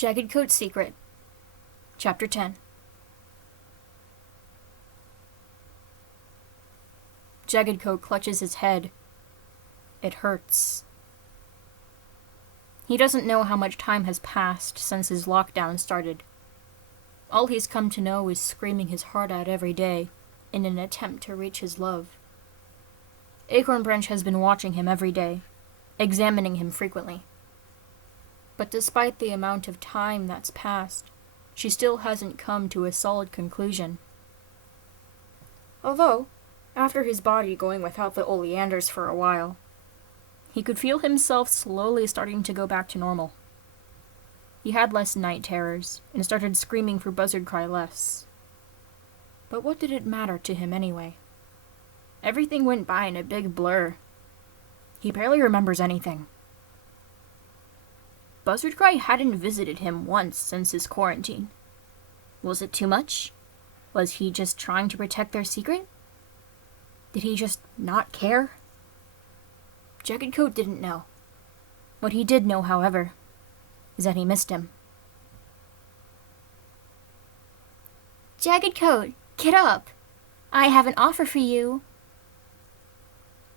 Jaggedcoat's Secret, Chapter 10. Jaggedcoat clutches his head. It hurts. He doesn't know how much time has passed since his lockdown started. All he's come to know is screaming his heart out every day in an attempt to reach his love. Acorn Branch has been watching him every day, examining him frequently. But despite the amount of time that's passed, she still hasn't come to a solid conclusion. Although, after his body going without the oleanders for a while, he could feel himself slowly starting to go back to normal. He had less night terrors, and started screaming for Buzzard Cry less. But what did it matter to him anyway? Everything went by in a big blur. He barely remembers anything. Buzzard Cry hadn't visited him once since his quarantine. Was it too much? Was he just trying to protect their secret? Did he just not care? Jaggedcoat didn't know. What he did know, however, is that he missed him. Jaggedcoat, get up! I have an offer for you.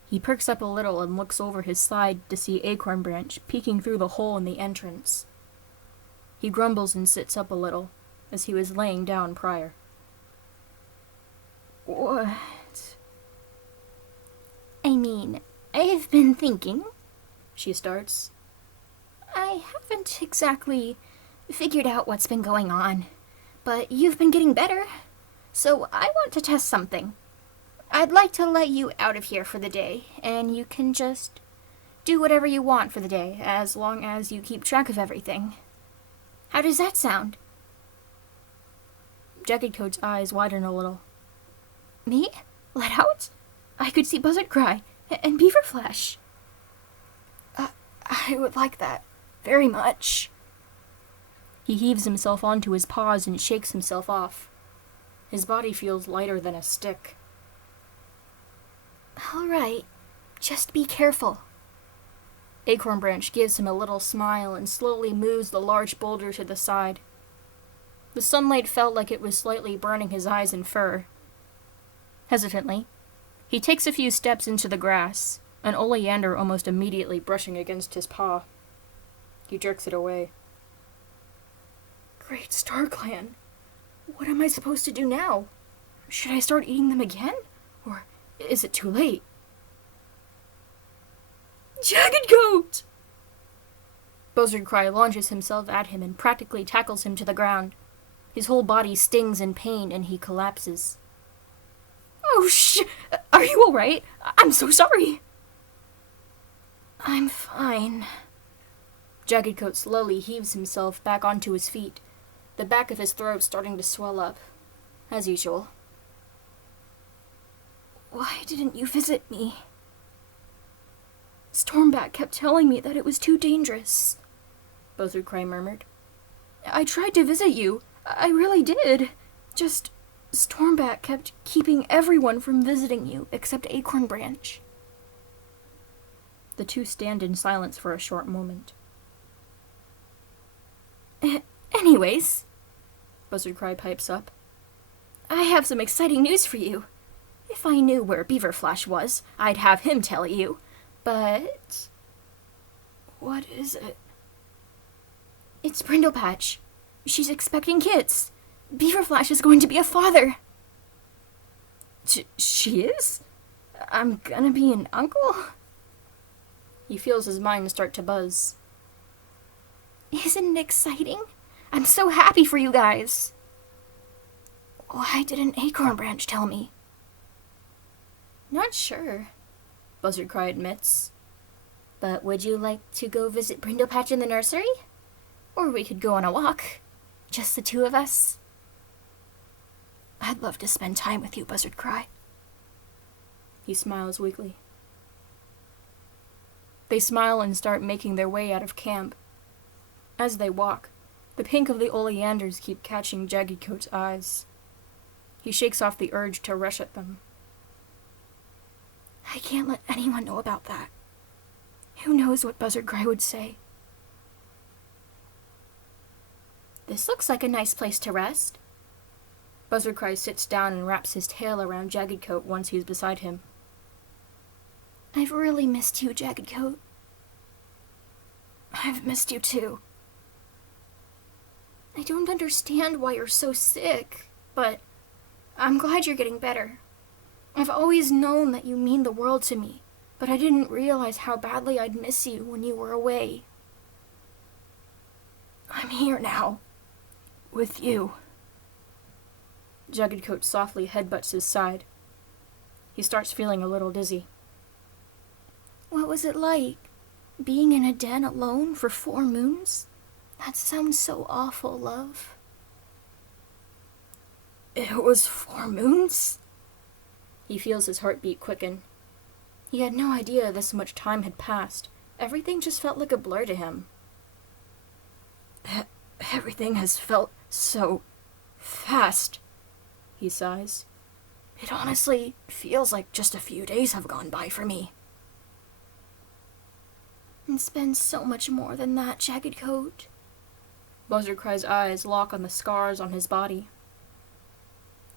He perks up a little and looks over his side to see Acorn Branch peeking through the hole in the entrance. He grumbles and sits up a little, as he was laying down prior. What? I've been thinking, she starts. I haven't exactly figured out what's been going on, but you've been getting better, so I want to test something. I'd like to let you out of here for the day, and you can just do whatever you want for the day, as long as you keep track of everything. How does that sound? Jaggedcoat's eyes widen a little. Me? Let out? I could see Buzzard Cry and Beaver Flash. I would like that very much. He heaves himself onto his paws and shakes himself off. His body feels lighter than a stick. All right, just be careful. Acorn Branch gives him a little smile and slowly moves the large boulder to the side. The sunlight felt like it was slightly burning his eyes and fur. Hesitantly, he takes a few steps into the grass, an oleander almost immediately brushing against his paw. He jerks it away. Great Star Clan! What am I supposed to do now? Should I start eating them again? Or is it too late? Jaggedcoat! Buzzard Cry launches himself at him and practically tackles him to the ground. His whole body stings in pain and he collapses. Oh, are you alright? I'm so sorry. I'm fine. Jaggedcoat slowly heaves himself back onto his feet, the back of his throat starting to swell up, as usual. Why didn't you visit me? Stormbat kept telling me that it was too dangerous, Buzzard Cry murmured. I tried to visit you. I really did. Just Stormbat kept keeping everyone from visiting you except Acorn Branch. The two stand in silence for a short moment. Anyways, Buzzard Cry pipes up, I have some exciting news for you. If I knew where Beaver Flash was, I'd have him tell you. But what is it? It's Brindlepatch. She's expecting kids. Beaver Flash is going to be a father. She is? I'm gonna be an uncle? He feels his mind start to buzz. Isn't it exciting? I'm so happy for you guys. Why didn't Acorn Branch tell me? Not sure, Buzzard Cry admits. But would you like to go visit Brindlepatch in the nursery? Or we could go on a walk. Just the two of us. I'd love to spend time with you, Buzzard Cry. He smiles weakly. They smile and start making their way out of camp. As they walk, the pink of the oleanders keep catching Jaggedcoat's eyes. He shakes off the urge to rush at them. I can't let anyone know about that. Who knows what Buzzard Cry would say? This looks like a nice place to rest. Buzzardcry sits down and wraps his tail around Jaggedcoat once he's beside him. I've really missed you, Jaggedcoat. I've missed you too. I don't understand why you're so sick, but I'm glad you're getting better. I've always known that you mean the world to me, but I didn't realize how badly I'd miss you when you were away. I'm here now, with you. Jaggedcoat softly headbutts his side. He starts feeling a little dizzy. What was it like, being in a den alone for 4 moons? That sounds so awful, love. It was 4 moons? He feels his heartbeat quicken. He had no idea this much time had passed. Everything just felt like a blur to him. Everything has felt so fast, he sighs. It honestly feels like just a few days have gone by for me. It's been so much more than that, Jaggedcoat. Buzzardcry's eyes lock on the scars on his body.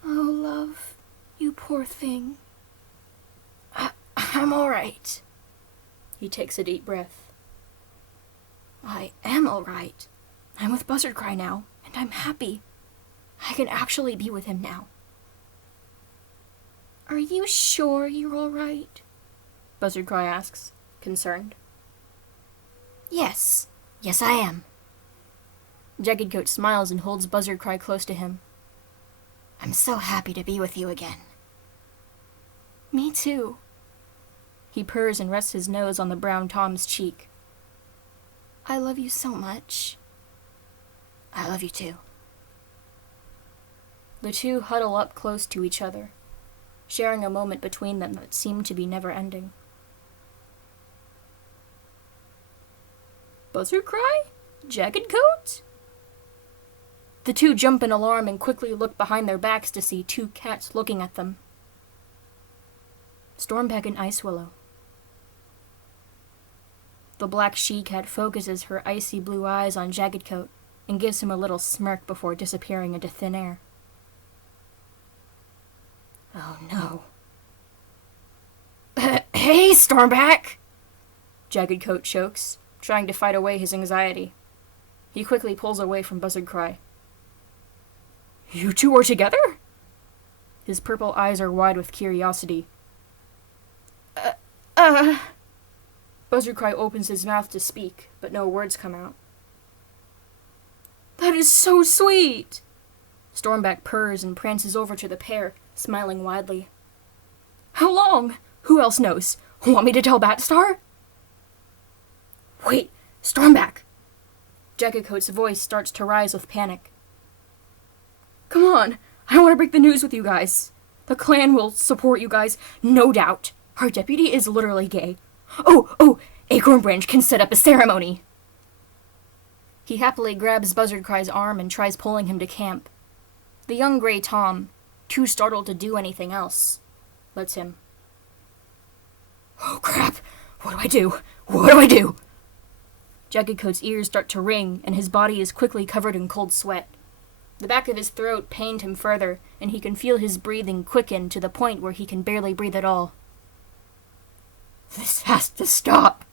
Oh, love, you poor thing. I'm all right. He takes a deep breath. I am all right. I'm with Buzzardcry now, and I'm happy. I can actually be with him now. Are you sure you're all right? Buzzardcry asks, concerned. Yes. Yes, I am. Jaggedcoat smiles and holds Buzzardcry close to him. I'm so happy to be with you again. Me too. He purrs and rests his nose on the brown Tom's cheek. I love you so much. I love you too. The two huddle up close to each other, sharing a moment between them that seemed to be never-ending. Buzzardcry? Jaggedcoat? The two jump in alarm and quickly look behind their backs to see 2 cats looking at them. Stormback and Icewillow. The black she-cat focuses her icy blue eyes on Jaggedcoat and gives him a little smirk before disappearing into thin air. Oh no. Hey, Stormback! Jaggedcoat chokes, trying to fight away his anxiety. He quickly pulls away from Buzzardcry. You two are together? His purple eyes are wide with curiosity. Buzzardcry opens his mouth to speak, but no words come out. That is so sweet! Stormback purrs and prances over to the pair, smiling widely. How long? Who else knows? Want me to tell Batstar? Wait, Stormback! Jaggedcoat's voice starts to rise with panic. Come on, I want to break the news with you guys. The clan will support you guys, no doubt. Our deputy is literally gay. Oh, Acorn Branch can set up a ceremony. He happily grabs Buzzardcry's arm and tries pulling him to camp. The young gray Tom, too startled to do anything else, lets him. Oh crap, what do I do? What do I do? Jaggedcoat's ears start to ring, and his body is quickly covered in cold sweat. The back of his throat pained him further, and he can feel his breathing quicken to the point where he can barely breathe at all. This has to stop.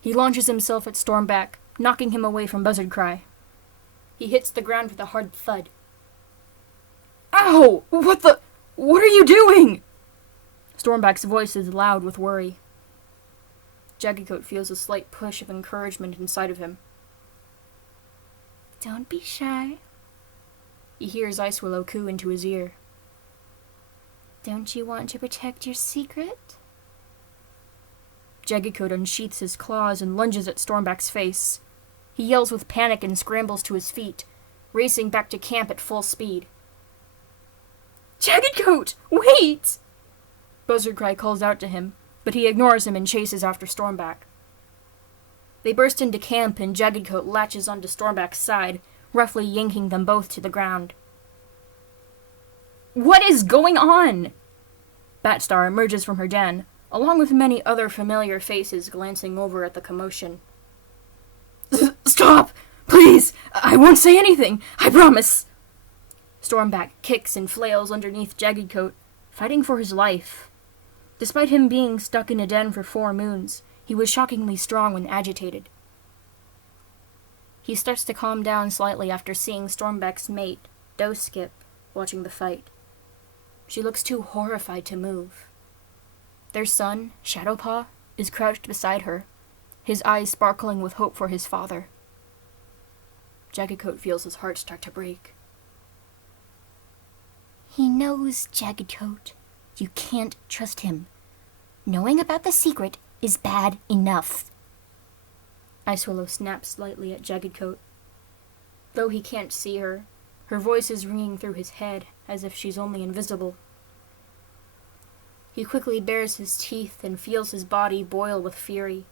He launches himself at Stormback, knocking him away from Buzzardcry. He hits the ground with a hard thud. Ow! What are you doing? Stormback's voice is loud with worry. Jaggedcoat feels a slight push of encouragement inside of him. Don't be shy. He hears Icewillow coo into his ear. Don't you want to protect your secret? Jaggedcoat unsheaths his claws and lunges at Stormback's face. He yells with panic and scrambles to his feet, racing back to camp at full speed. Jaggedcoat, wait! Buzzardcry calls out to him, but he ignores him and chases after Stormback. They burst into camp and Jaggedcoat latches onto Stormback's side, roughly yanking them both to the ground. What is going on? Batstar emerges from her den, along with many other familiar faces glancing over at the commotion. Stop! I won't say anything, I promise. Stormback kicks and flails underneath Jaggedcoat, fighting for his life. Despite him being stuck in a den for 4 moons, he was shockingly strong when agitated. He starts to calm down slightly after seeing Stormback's mate, Skip, watching the fight. She looks too horrified to move. Their son, Shadowpaw, is crouched beside her, his eyes sparkling with hope for his father. Jaggedcoat feels his heart start to break. He knows, Jaggedcoat. You can't trust him. Knowing about the secret is bad enough. Icewillow snaps slightly at Jaggedcoat. Though he can't see her, her voice is ringing through his head as if she's only invisible. He quickly bares his teeth and feels his body boil with fury.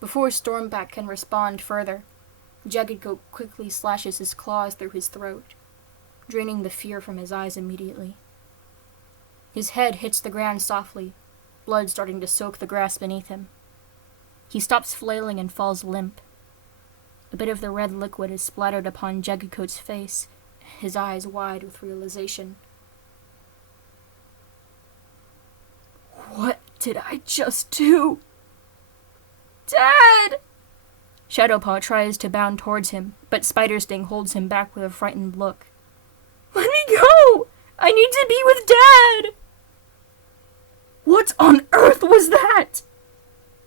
Before Stormback can respond further, Jaggedcoat quickly slashes his claws through his throat, draining the fear from his eyes immediately. His head hits the ground softly, blood starting to soak the grass beneath him. He stops flailing and falls limp. A bit of the red liquid is splattered upon Jaggedcoat's face, his eyes wide with realization. What did I just do? Dad! Shadowpaw tries to bound towards him, but Spidersting holds him back with a frightened look. Let me go! I need to be with Dad! What on earth was that?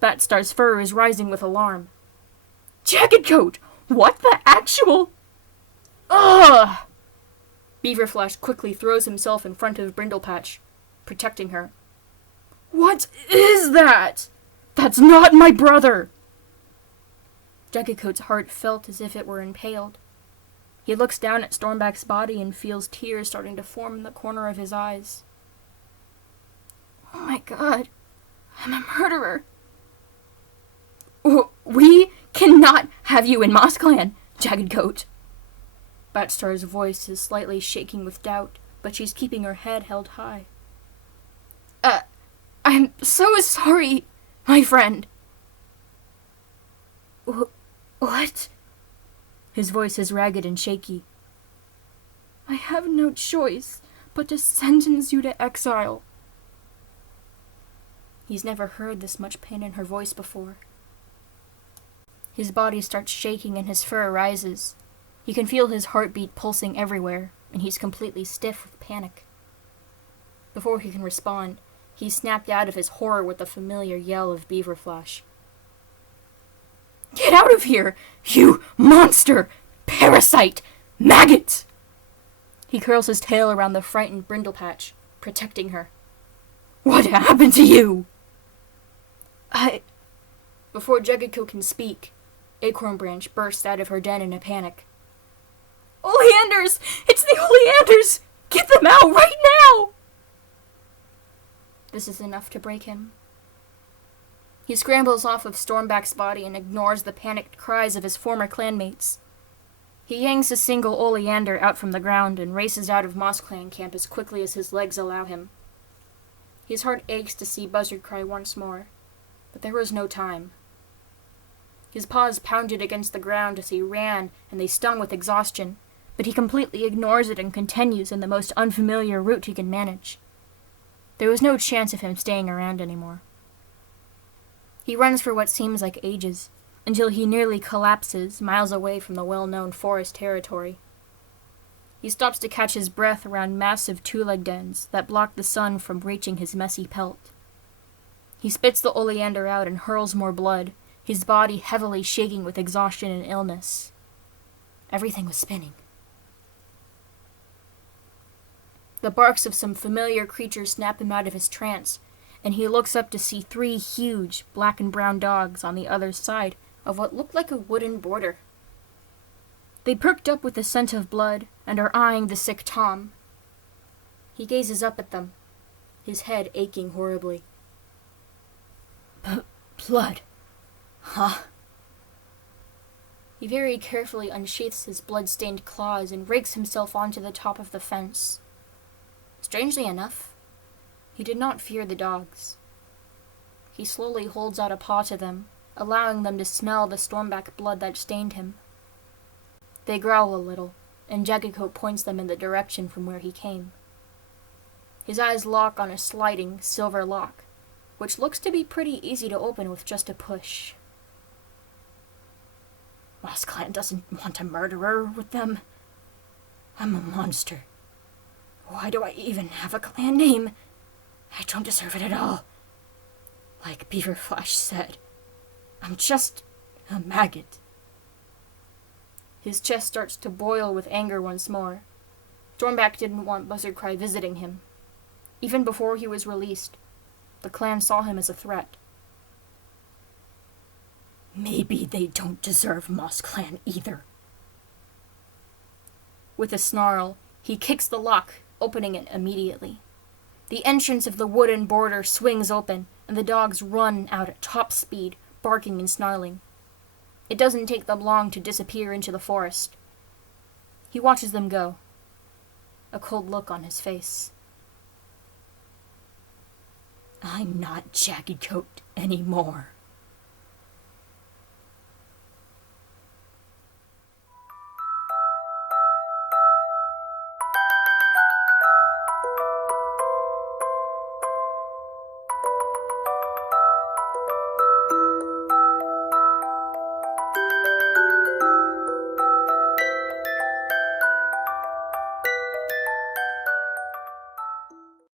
Batstar's fur is rising with alarm. Jaggedcoat! What the actual... Ugh! Beaverflash quickly throws himself in front of Brindlepatch, protecting her. What is that? That's not my brother! Jaggedcoat's heart felt as if it were impaled. He looks down at Stormback's body and feels tears starting to form in the corner of his eyes. Oh my god, I'm a murderer. We cannot have you in MossClan, Jaggedcoat. Batstar's voice is slightly shaking with doubt, but she's keeping her head held high. I'm so sorry, my friend. What? His voice is ragged and shaky. I have no choice but to sentence you to exile. He's never heard this much pain in her voice before. His body starts shaking and his fur rises. He can feel his heartbeat pulsing everywhere, and he's completely stiff with panic. Before he can respond, he's snapped out of his horror with the familiar yell of Beaverflash. Get out of here, you monster! Parasite! Maggot! He curls his tail around the frightened Brindlepatch, protecting her. What happened to you? Before Jaggedcoat can speak, Acorn Branch bursts out of her den in a panic. Oleanders! It's the Oleanders! Get them out right now! This is enough to break him. He scrambles off of Stormback's body and ignores the panicked cries of his former clanmates. He yanks a single Oleander out from the ground and races out of MossClan camp as quickly as his legs allow him. His heart aches to see Buzzard cry once more, but there was no time. His paws pounded against the ground as he ran, and they stung with exhaustion, but he completely ignores it and continues in the most unfamiliar route he can manage. There was no chance of him staying around anymore. He runs for what seems like ages, until he nearly collapses miles away from the well-known forest territory. He stops to catch his breath around massive two-leg dens that block the sun from reaching his messy pelt. He spits the oleander out and hurls more blood, his body heavily shaking with exhaustion and illness. Everything was spinning. The barks of some familiar creature snap him out of his trance, and he looks up to see 3 huge black and brown dogs on the other side of what looked like a wooden border. They perked up with the scent of blood and are eyeing the sick Tom. He gazes up at them, his head aching horribly. Blood? Huh? He very carefully unsheaths his blood-stained claws and rakes himself onto the top of the fence. Strangely enough, he did not fear the dogs. He slowly holds out a paw to them, allowing them to smell the Stormback blood that stained him. They growl a little, and Jaggedcoat points them in the direction from where he came. His eyes lock on a sliding silver lock, which looks to be pretty easy to open with just a push. Moss Clan doesn't want a murderer with them. I'm a monster. Why do I even have a clan name? I don't deserve it at all. Like Beaver Flash said, I'm just a maggot. His chest starts to boil with anger once more. Stormback didn't want Buzzardcry visiting him. Even before he was released, the clan saw him as a threat. Maybe they don't deserve Moss Clan either. With a snarl, he kicks the lock, opening it immediately. The entrance of the wooden border swings open, and the dogs run out at top speed, barking and snarling. It doesn't take them long to disappear into the forest. He watches them go, a cold look on his face. I'm not Jaggedcoat anymore.